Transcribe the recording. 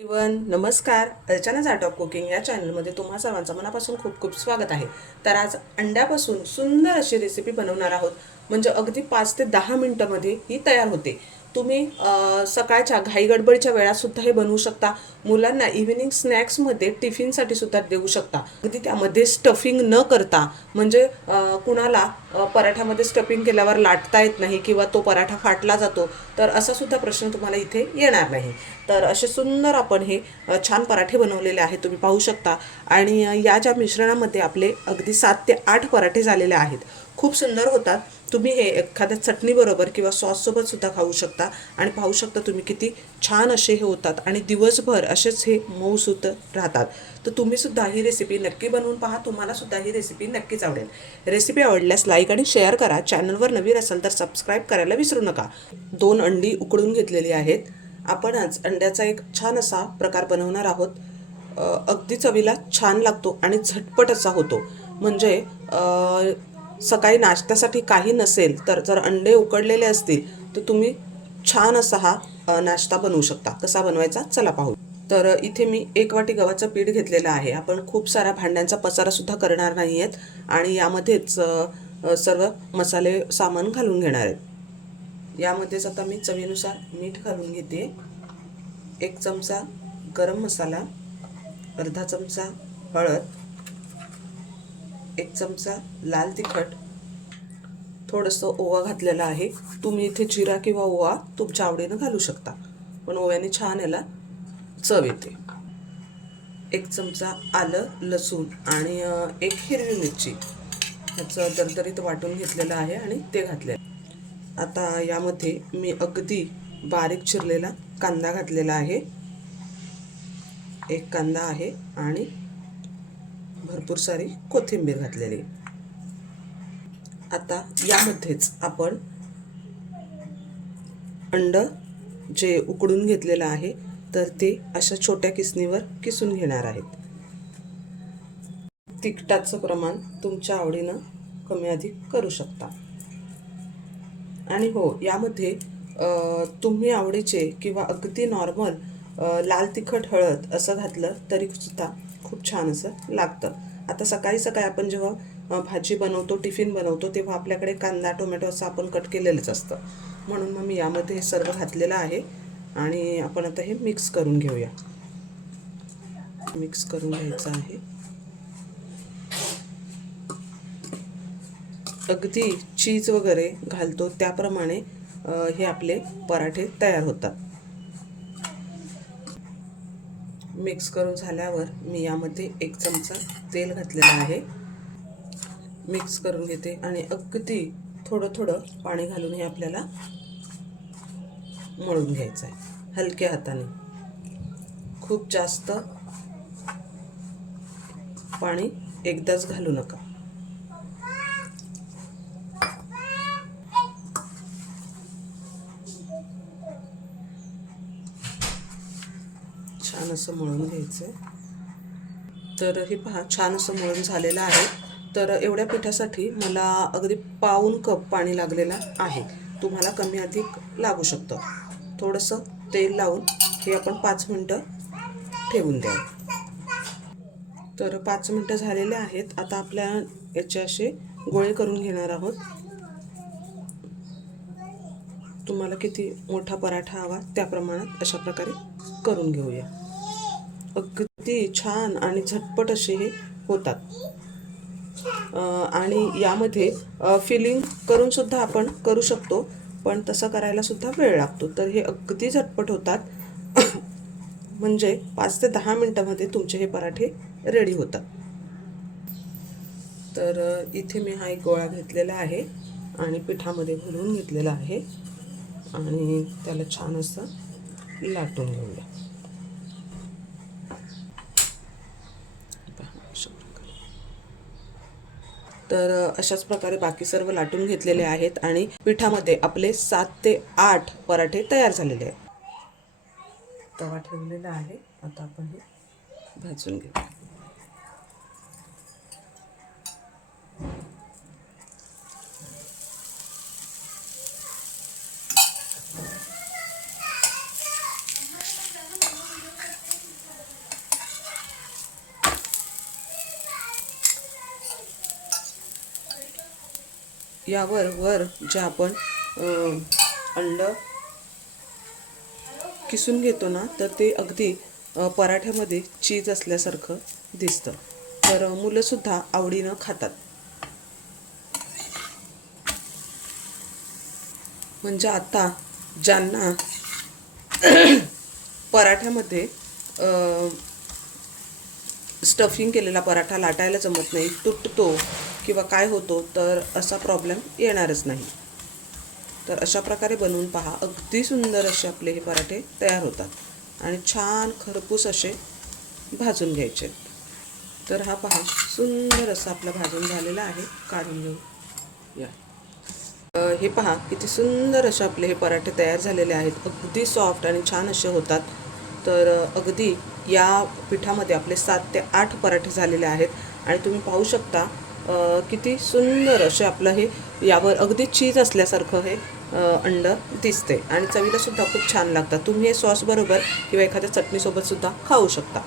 नमस्कार. अर्चनाज art of cooking या चॅनलमध्ये तुम्हा सर्वांचं मनापासून खूप खूप स्वागत आहे. तर आज अंड्यापासून सुंदर अशी रेसिपी बनवणार आहोत. म्हणजे अगदी 5 ते 10 मिनिटांमध्ये ही तयार होते. तुम्ही सकाळच्या घाईगडबडीच्या वेळातसुद्धा हे बनवू शकता. मुलांना इव्हिनिंग स्नॅक्समध्ये टिफिनसाठी सुद्धा देऊ शकता. अगदी त्यामध्ये स्टफिंग न करता म्हणजे कुणाला पराठ्यामध्ये स्टफिंग केल्यावर लाटता येत नाही किंवा तो पराठा फाटला जातो, तर असा सुद्धा प्रश्न तुम्हाला इथे येणार नाही. तर असे सुंदर आपण हे छान पराठे बनवलेले आहेत, तुम्ही पाहू शकता. आणि या ज्या मिश्रणामध्ये आपले अगदी 7 ते 8 पराठे झालेले आहेत. खूप सुंदर होतात. तुम्ही हे एखाद्या चटणीबरोबर किंवा सॉससोबत सुद्धा खाऊ शकता. आणि पाहू शकता तुम्ही किती छान असे हे होतात आणि दिवसभर असेच हे मऊसूत राहतात. तर तुम्ही सुद्धा ही रेसिपी नक्की बनवून पहा. तुम्हाला सुद्धा ही रेसिपी नक्कीच आवडेल. रेसिपी आवडल्यास लाईक आणि शेअर करा. चॅनलवर नवीन असाल तर सबस्क्राईब करायला विसरू नका. 2 अंडी उकडून घेतलेली आहेत. आपण आज अंड्याचा एक छान असा प्रकार बनवणार आहोत. अगदी चवीला छान लागतो आणि झटपट असा होतो. म्हणजे सकाळी नाश्त्यासाठी काही नसेल तर जर अंडे उकडलेले असतील तर तुम्ही छान असा हा नाश्ता बनवू शकता. कसा बनवायचा चला पाहू. तर इथे मी 1 वाटी गव्हाचं पीठ घेतलेलं आहे. आपण खूप सारा भांड्यांचा पसारासुद्धा करणार नाही आहेत आणि यामध्येच सर्व मसाले सामान घालून घेणार आहेत. यामध्येच आता मी चवीनुसार मीठ घालून घेते. 1 चमचा गरम मसाला, अर्धा चमचा हळद, 1 चमचा लाल तिखट, थोडंसं ओवा घातलेला आहे. तुम्ही इथे जिरा किंवा ओवा तुमच्या आवडीनं घालू शकता, पण ओव्याने छान याला चव येते. 1 चमचा आलं, लसूण आणि 1 हिरवी मिरची ह्याचं दरदरीत वाटून घेतलेलं आहे आणि ते घातले. आता यामध्ये मी अगदी बारीक चिरलेला कांदा घातलेला आहे. 1 कांदा आहे आणि भरपूर सारी कोथिंबीर घातलेली. आता यामध्येच आपण अंड जे उकडून घेतलेलं आहे तर ते अशा छोट्या किसणीवर किसून घेणार आहेत. तिखटाचं प्रमाण तुमच्या आवडीनं कमी अधिक करू शकता. आणि हो, यामध्ये तुम्ही आवडीचे किंवा अगदी नॉर्मल लाल तिखट हळद असं घातलं तरी सुद्धा खूप छान असं लागतं. आता सकाळी सकाळी आपण जेव्हा भाजी बनवतो, टिफिन बनवतो, तेव्हा आपल्याकडे कांदा टोमॅटो असं आपण कट केलेलंच असतं. म्हणून मग मी यामध्ये हे सर्व घातलेलं आहे आणि आपण आता हे मिक्स करून घेऊया. मिक्स करून घ्यायचं आहे. अगदी चीज वगैरे घालतो त्याप्रमाणे हे आपले पराठे तयार होतात. मिक्स करून झाल्यावर मी यामध्ये 1 चमचा तेल घातलेलं आहे. मिक्स करून घेते आणि अगदी थोडं थोडं पाणी घालून हे आपल्याला मळून घ्यायचं आहे हलक्या हाताने. खूप जास्त पाणी एकदाच घालू नका. छान असं मळून घ्यायचं. तर हे पहा, छान असं मळून झालेलं आहे. तर एवढ्या पिठासाठी मला अगदी पाऊण कप पाणी लागलेलं आहे. तुम्हाला कमी अधिक लागू शकतं. थोडंसं तेल लावून हे आपण 5 मिनटं ठेवून द्या. तर 5 मिनटं झालेले आहेत. आता आपल्या याचे असे गोळे करून घेणार आहोत. तुम्हाला किती मोठा पराठा हवा त्या प्रमाणात अशा प्रकारे करून घेऊया. अगदी छान आणि झटपट असे हे होतात. आणि यामध्ये फिलिंग करून सुद्धा आपण करू शकतो, पण तसं करायला सुद्धा वेळ लागतो. तर हे अगदी झटपट होतात. म्हणजे 5 ते 10 मिनटामध्ये तुमचे हे पराठे रेडी होतात. तर इथे मी हा एक गोळा घेतलेला आहे आणि पिठामध्ये घालून घेतलेला आहे आणि त्याला छान असं लाटून घेऊया. तर अशाच प्रकारे बाकी सर्व लाटून घेतलेले आहेत आणि पिठामध्ये आपले 7 ते 8 पराठे तयार झालेले आहेत. तवा ठेवलेला आहे. आता आपण हे भाजून घेऊ. यावर वर जे आपण अंड किसून घेतो ना, तर ते अगदी पराठ्यामध्ये चीज असल्यासारखं दिसतं. तर मुलंसुद्धा आवडीनं खातात. म्हणजे आता ज्यांना पराठ्यामध्ये स्टफिंग केलेला पराठा लाटायला जमत नाही, तुटतो किंवा काय होतो, तर असा प्रॉब्लेम येणारच नाही. तर अशा प्रकारे बनवून पहा. अगदी सुंदर असे आपले हे पराठे तयार होतात आणि छान खरपूस असे भाजून घ्यायचे. तर हा पहा, सुंदर असा आपला भाजून झालेला आहे. काढून घेऊ या. हे पहा, किती सुंदर असे आपले हे पराठे तयार झालेले आहेत. अगदी सॉफ्ट आणि छान असे होतात. तर अगदी या पिठामध्ये आपले 7 ते 8 पराठे झालेले आहेत आणि तुम्ही पाहू शकता किती सुंदर असे आपलं हे यावर अगदी चीज असल्यासारखं हे अंड दिसते आणि चवीला सुद्धा खूप छान लागतात. तुम्ही हे सॉस बरोबर किंवा एखाद्या चटणीसोबत सुद्धा खाऊ शकता.